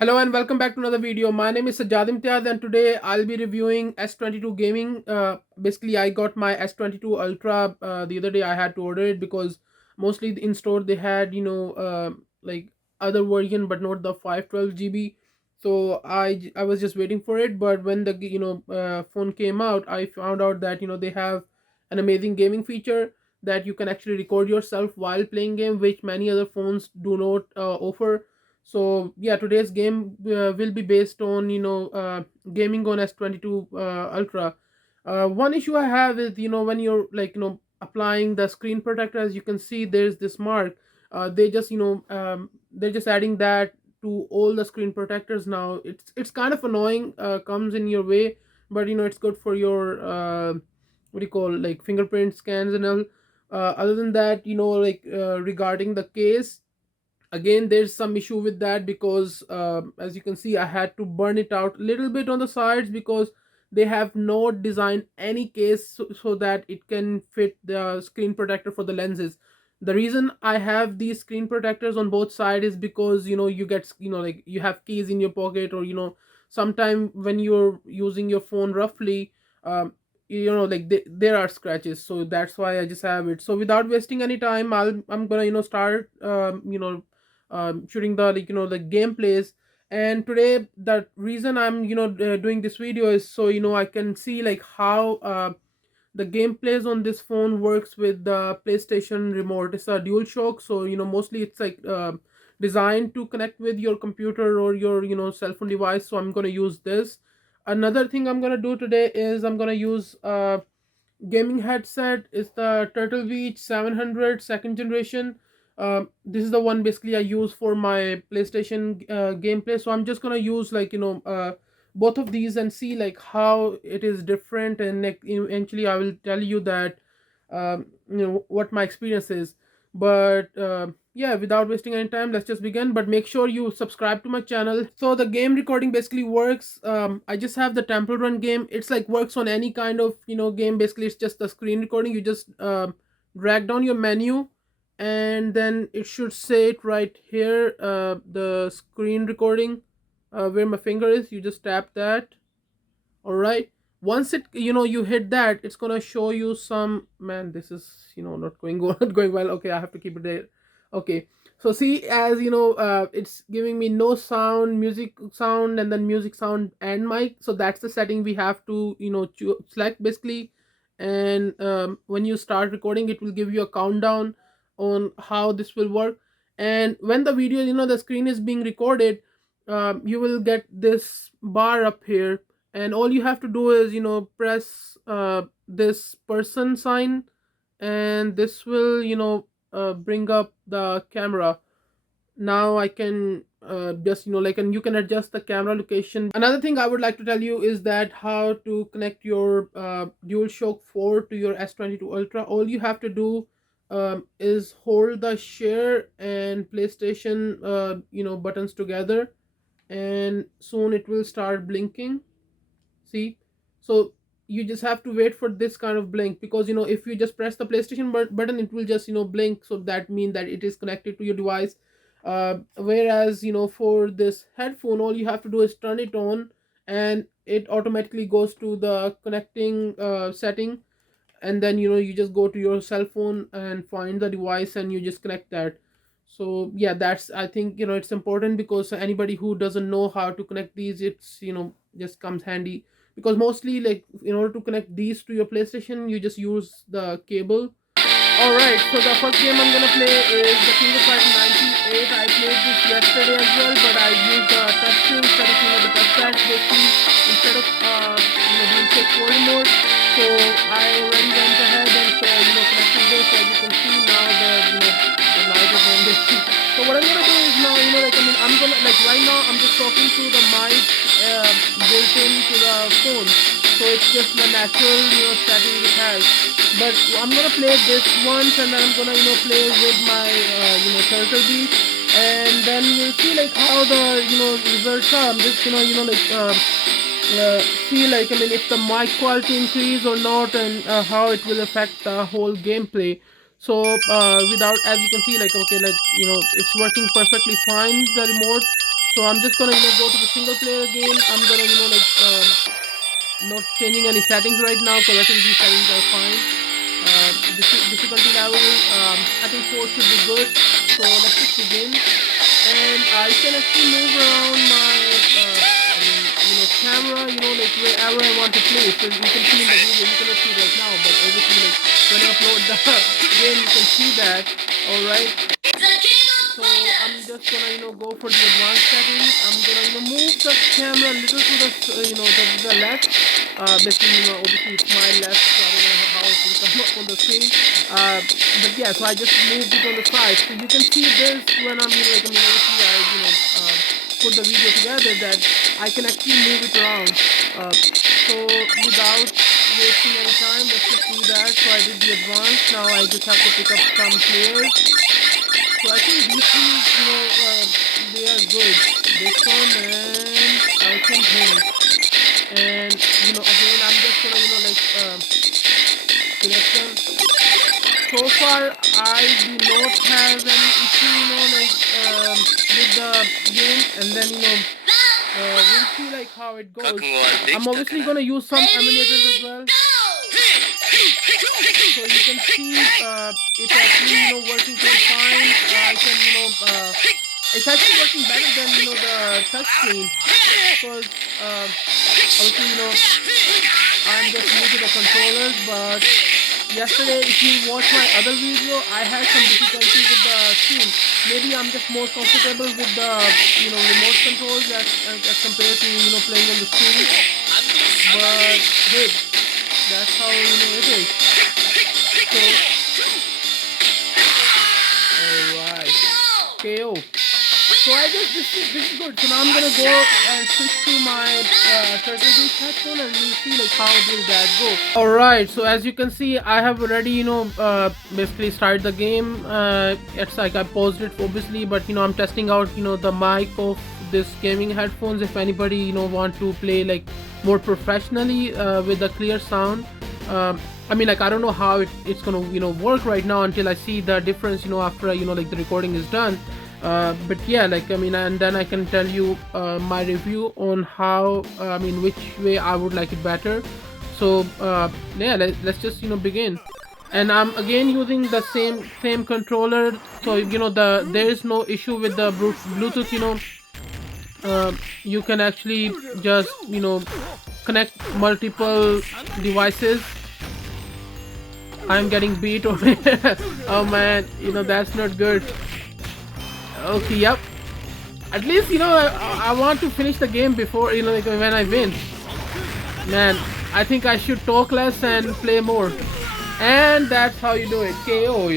Hello and welcome back to another video. My name is IMTIAZ and today I'll be reviewing S22 gaming. Basically, I got my S22 Ultra the other day. I had to order it because mostly in store they had like other version but not the 512 GB. So I was just waiting for it. But when the phone came out, I found out that they have an amazing gaming feature that you can actually record yourself while playing game, which many other phones do not offer. So yeah, today's game will be based on gaming on S22 Ultra. One issue I have is when you're applying the screen protector, as you can see there's this mark. They just they're just adding that to all the screen protectors now. It's kind of annoying, comes in your way, but it's good for your what do you call, like, fingerprint scans and all. Other than that, regarding the case, again there's some issue with that because as you can see I had to burn it out a little bit on the sides because they have not designed any case so that it can fit the screen protector for the lenses. The reason I have these screen protectors on both sides is because you get, like, you have keys in your pocket, or sometime when you're using your phone roughly, like there are scratches, so that's why I just have it. So without wasting any time, I'm gonna start shooting the the gameplays. And today the reason I'm doing this video is so I can see like how the gameplays on this phone works with the PlayStation remote. It's a Dualshock, so mostly it's like designed to connect with your computer or your cell phone device. So I'm gonna use this. Another thing I'm gonna do today is I'm gonna use gaming headset. Is the Turtle Beach 700 second generation. This is the one basically I use for my PlayStation gameplay. So I'm just gonna use both of these and see like how it is different, and like, eventually I will tell you that what my experience is. But yeah, without wasting any time, let's just begin. But make sure you subscribe to my channel. So the game recording basically works. I just have the Temple Run game. It's like works on any kind of game. Basically it's just the screen recording. You just drag down your menu, and then it should say it right here, the screen recording, where my finger is. You just tap that. All right, once it you hit that, it's gonna show you some, man, this is not going not going well. Okay, I have to keep it there. Okay, so see, as it's giving me no sound, music sound, and then music sound and mic. So that's the setting we have to select basically. And when you start recording, it will give you a countdown on how this will work. And when the video, the screen is being recorded, you will get this bar up here, and all you have to do is press this person sign, and this will bring up the camera. Now I can just and you can adjust the camera location. Another thing I would like to tell you is that how to connect your DualShock 4 to your S22 Ultra. All you have to do is hold the share and PlayStation buttons together, and soon it will start blinking. See, so you just have to wait for this kind of blink, because if you just press the PlayStation button, it will just blink. So that means that it is connected to your device. Whereas for this headphone, all you have to do is turn it on, and it automatically goes to the connecting setting. And then you just go to your cell phone and find the device, and you just connect that. So yeah, that's, I think it's important, because anybody who doesn't know how to connect these, it's just comes handy. Because mostly, like, in order to connect these to your PlayStation, you just use the cable. All right, so the first game I'm gonna play is the King of Fighters 98. I played this yesterday as well, but I used the touchscreen instead of the touchpad, basically, instead of doing take story mode. So I already went ahead and connected this. As you can see now, the light is on this. So what I'm gonna do is now, I'm gonna, like, right now I'm just talking to the mic built into the phone. So it's just the natural setting it has. But I'm gonna play this once, and then I'm gonna play with my Turtle Beach, and then we'll see like how the results are. I'm just see, like, if the mic quality increase or not, and how it will affect the whole gameplay. So without, as you can see, like, okay, like, it's working perfectly fine, the remote. So I'm just gonna go to the single player again. I'm gonna not changing any settings right now because I think these settings are fine. Difficulty level, I think 4 should be good. So let's just begin. And I can actually move around my camera, like wherever I want to play. So you can see in the video, you cannot see right now, but obviously like when I upload the game, you can see that. All right. So I'm just gonna go for the advanced settings. I'm gonna move the camera a little to the to the left. Basically obviously it's my left, so I don't know how it will come up on the screen. But yeah, so I just moved it on the side, so you can see this when I'm obviously I put the video together that I can actually move it around. So without wasting any time, let's just do that. So I did the advanced. Now I just have to pick up some players. So I think these two, they are good. This one and I think him. And again, I'm just gonna select them. So far, I do not have any issue, with the game. And then we'll see like how it goes. I'm obviously gonna use some emulators as well. So you can see it's actually working pretty fine. I can it's actually working better than the touch screen because obviously I'm just new to the controllers. But yesterday, if you watch my other video, I had some difficulty with the screen. Maybe I'm just more comfortable with the remote controls as compared to playing on the screen. But hey, that's how it is. So, alright, KO. So I guess this is good. So now I'm gonna go and switch to my turtle headphone and we'll see like how will that go. Alright, so as you can see, I have already basically started the game. It's like I paused it obviously, but I'm testing out the mic of this gaming headphones. If anybody want to play like more professionally with a clear sound. I mean, like I don't know how it's gonna work right now until I see the difference after like the recording is done. But yeah, like I mean, and then I can tell you my review on how which way I would like it better. So yeah, let's just begin. And I'm again using the same controller, so there is no issue with the Bluetooth. You can actually just connect multiple devices. I'm getting beat over here. Oh man, that's not good. Okay, yep. At least I want to finish the game before like when I win. Man, I think I should talk less and play more. And that's how you do it. KO.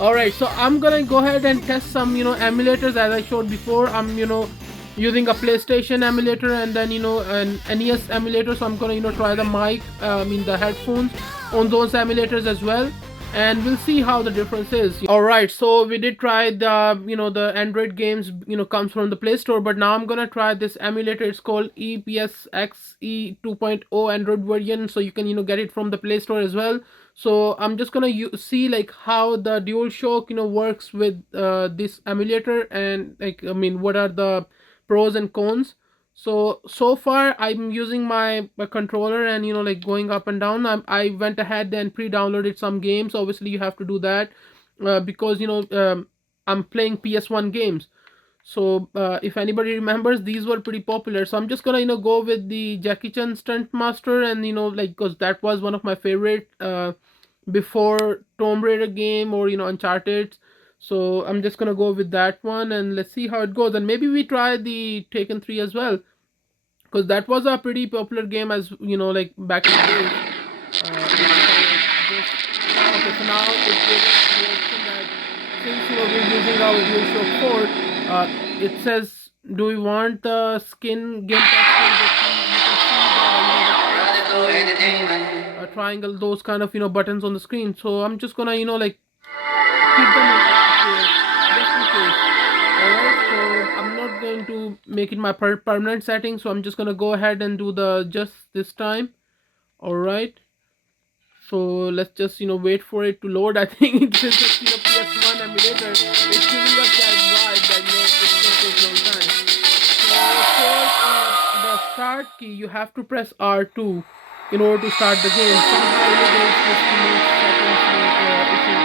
Alright, so I'm gonna go ahead and test some emulators as I showed before. I'm using a PlayStation emulator and then an NES emulator. So I'm gonna try the mic, the headphones on those emulators as well, and we'll see how the difference is. Alright, so we did try the the Android games comes from the Play Store, but now I'm gonna try this emulator. It's called IMTIAZ 2.0 Android version, so you can get it from the Play Store as well. So I'm just gonna see like how the Dualshock works with this emulator, and like what are the pros and cons. So far I'm using my controller and like going up and down. I went ahead and pre-downloaded some games. Obviously you have to do that because I'm playing PS1 games. So if anybody remembers, these were pretty popular. So I'm just gonna go with the Jackie Chan Stunt Master, and like because that was one of my favorite before Tomb Raider game or Uncharted. So I'm just gonna go with that one and let's see how it goes. And maybe we try the Taken 3 as well, because that was a pretty popular game as like back in the day. Okay, so now it gives us the option that since we're using our DualShock 4, it says, do we want the skin game texture? You can see the triangle, those kind of buttons on the screen. So I'm just gonna like keep them here just in case. Alright, so I'm not going to make it my permanent setting, so I'm just gonna go ahead and do the just this time. Alright, so let's just wait for it to load. I think since it's PS1 emulator, it's giving us that vibe that it's gonna take a long time. start key, you have to press R2 in order to start the game. Somehow, there's this settings issue.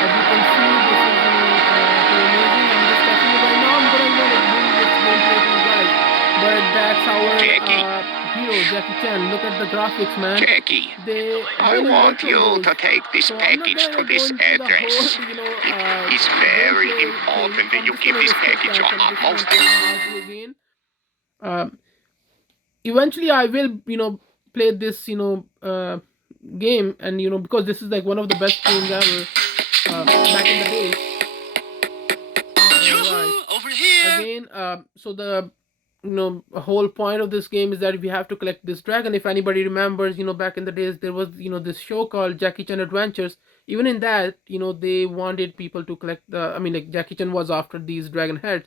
As you can see, this is pretty amazing. I'm just testing it right now. I'm gonna bring this gameplay to you guys. But that's our hero, Jackie Chan. Look at the graphics, man. Jackie, I want you to take this package to this address. It is very important that you give this package your utmost attention. Eventually I will play this game, and because this is like one of the best games ever back in the day. Right. Over here again. So the whole point of this game is that we have to collect this dragon. If anybody remembers, back in the days there was this show called Jackie Chan Adventures. Even in that, they wanted people to collect the, like Jackie Chan was after these dragon heads.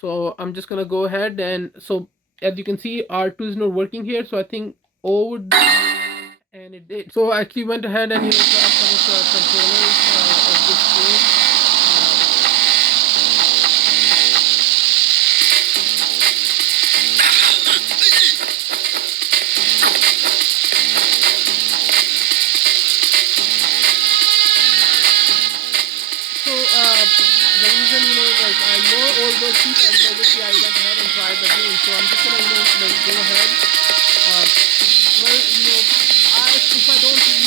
So I'm just gonna go ahead, and so as you can see, R2 is not working here, so I think O would do, and it did. So I actually went ahead and grabbed some of the controllers of this game. So the reason like I know all those features, and obviously I went ahead and tried the game. So I'm just gonna like go ahead. Well, if I don't like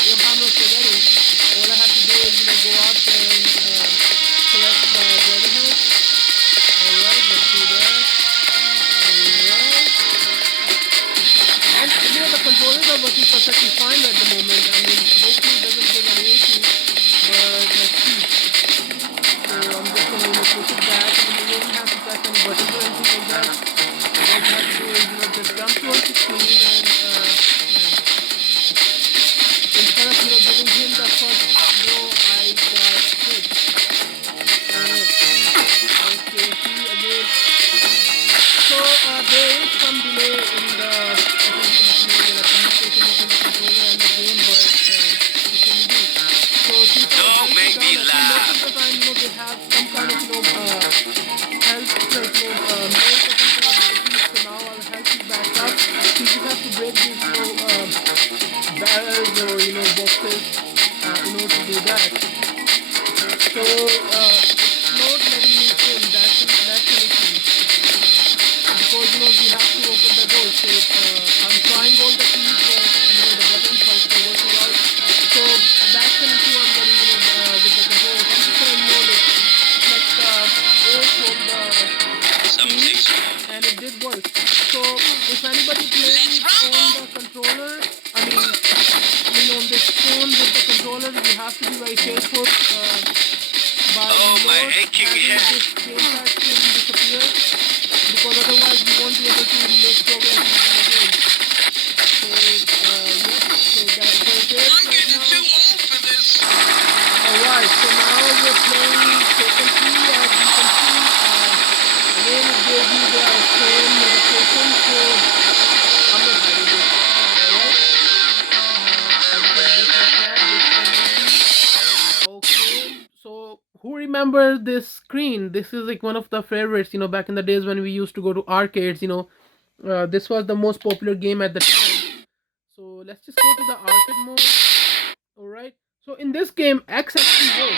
if I'm not forgetting, all I have to do is go up and select the dragon head. Alright, let's do that. Alright. And the controllers are working perfectly fine at the moment. Hopefully it doesn't give any issue. But let's see. So I'm just gonna push it back, and you don't have to press any buttons or anything like that. All you have to do is just jump to the screen, and instead of giving him the first blow, I got hit. Okay, see again. So there is some delay in the communication between the controller and the game, but what can you do? So since don't make me laugh. Most of the time, they have some kind of health, like milk or something like that. So now our health is back up. So you just have to break these barrels or boxes in order to do that. So not letting me in, that's an issue, because we have to open the door. So I'm trying all the keys, the buttons are still working out. So that's an issue I'm getting with the controller. I'm just gonna select O from the keys, and it did work. So if anybody plays on the controller, on this phone with the controller, you have to be very careful by my aching head. this gamepad screen disappear, because otherwise you won't be able to make progress in the game. So so that's what it is. I'm getting too old for this. Alright, so now we're playing Taken 3, as you can see. Again, it gave you the same notification, so I'm not hiding this. Alright. Okay, so who remember this screen? This is like one of the favorites, back in the days when we used to go to arcades. This was the most popular game at the time. So let's just go to the arcade mode. Alright, so in this game, X actually works.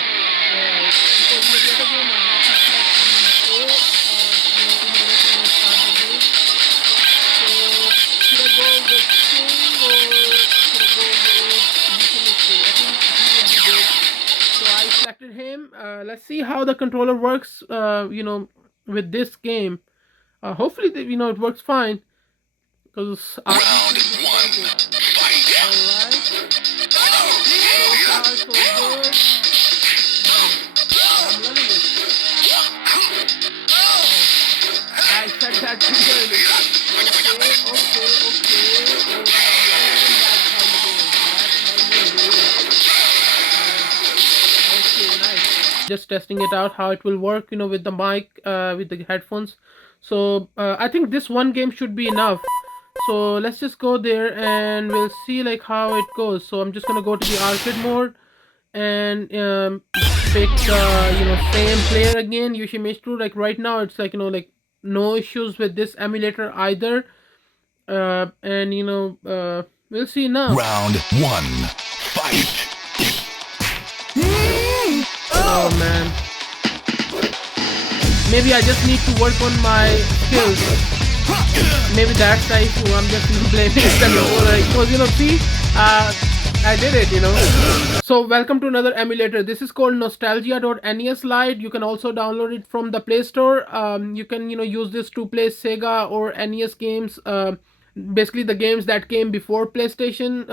Because in the other game, I have to select the O, in order to start the game. So should I go with King, or should I go with Yukimitsu? I think he would be good. So I selected him. Let's see how the controller works, with this game. Hopefully, it works fine. Because Round 1, fight. Alright. So far, so good. I'm loving it. I said that too early. Okay. And that's how you do it. Okay, nice. Just testing it out, how it will work, with the mic, with the headphones. So I think this one game should be enough. So let's just go there, and we'll see like how it goes. So I'm just gonna go to the arcade mode, and pick the same player again, Yoshimitsu. Like right now it's like like no issues with this emulator either. And we'll see now. Round 1, fight! Oh man, maybe I just need to work on my skills. Maybe that's the issue. I'm just blaming the controller because see, I did it. So welcome to another emulator. This is called Nes Lite. You can also download it from the Play Store. You can use this to play Sega or NES games. Basically the games that came before PlayStation.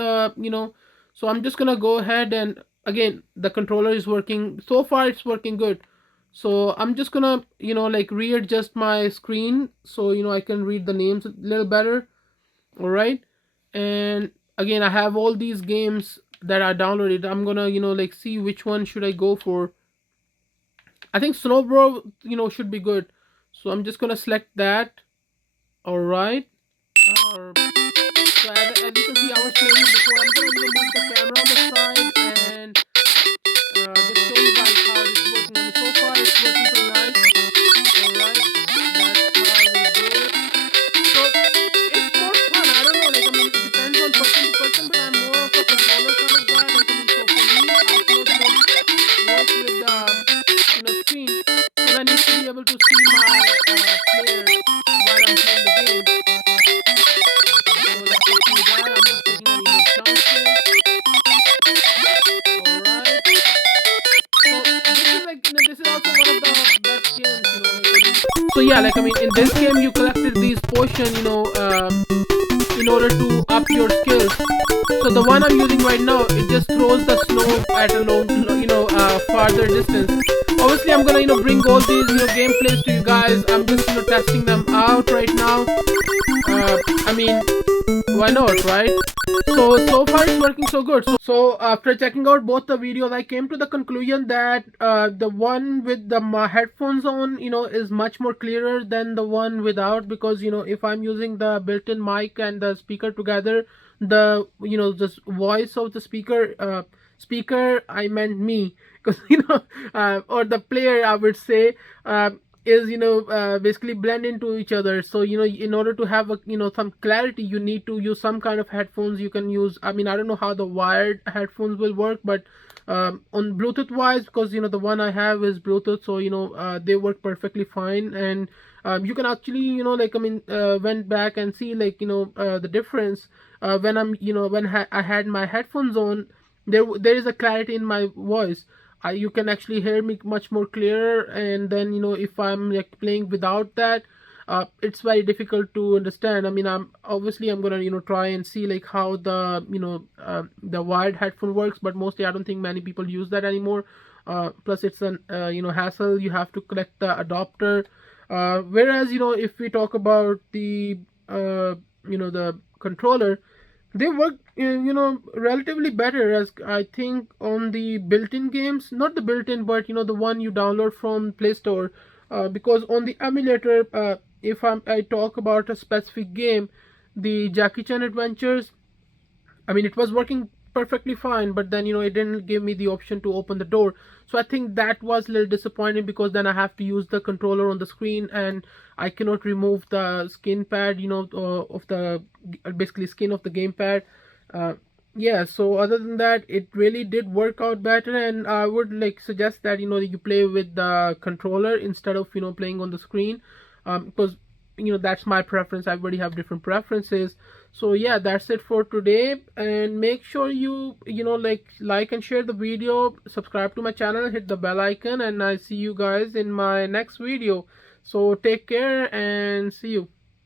So I'm just gonna go ahead and again the controller is working. So far it's working good. So I'm just gonna like readjust my screen so I can read the names a little better. All right, and again I have all these games that I downloaded. I'm gonna like see which one should I go for. I think Snowbro should be good, so I'm just gonna select that. All right. So as you can see, I was playing it before. I'm gonna move the camera on the side and just show you guys how this is working. And so far it's working pretty nice. All right, that's how we do it. So it's more fun. I don't know. Like it depends on person to person, but I'm more of a controller kind of guy. So for me, I feel the most work with the screen because I need to be able to see my player while I'm playing the game. So let's just do that. I'm not taking any more chances. All right. So this is also one of the best games. So yeah, in this game you collected these potions, in order to up your skills. So the one I'm using right now, it just throws the snow at a long, farther distance. Obviously, I'm gonna bring all these gameplays to you guys. I'm just testing them out right now. Why not, right? So far it's working so good. So after checking out both the videos, I came to the conclusion that the one with the headphones on is much more clearer than the one without, because if I'm using the built-in mic and the speaker together, the the voice of the speaker, I meant me, because or the player, I would say, is basically blend into each other. So in order to have a some clarity, you need to use some kind of headphones. You can use, I don't know how the wired headphones will work, but on Bluetooth wise, because the one I have is Bluetooth, so they work perfectly fine. And you can actually went back and see the difference when I'm I had my headphones on. There is a clarity in my voice. You can actually hear me much more clearer. And then if I'm playing without that, it's very difficult to understand. I'm gonna try and see how the wired headphone works, but mostly I don't think many people use that anymore. Plus it's an hassle. You have to collect the adapter. Whereas if we talk about the controller, they work relatively better, as I think, on the built-in games, not the built-in, but the one you download from Play Store. Because on the emulator, if I talk about a specific game, the Jackie Chan Adventures, it was working perfectly fine, but then it didn't give me the option to open the door. So I think that was a little disappointing, because then I have to use the controller on the screen, and I cannot remove the skin pad of the basically skin of the gamepad. uh, yeah, so other than that, it really did work out better, and I would suggest that you play with the controller instead of playing on the screen, because that's my preference. Everybody have different preferences. So yeah, that's it for today, and make sure you like and share the video, subscribe to my channel, hit the bell icon, and I see you guys in my next video. So take care and see you.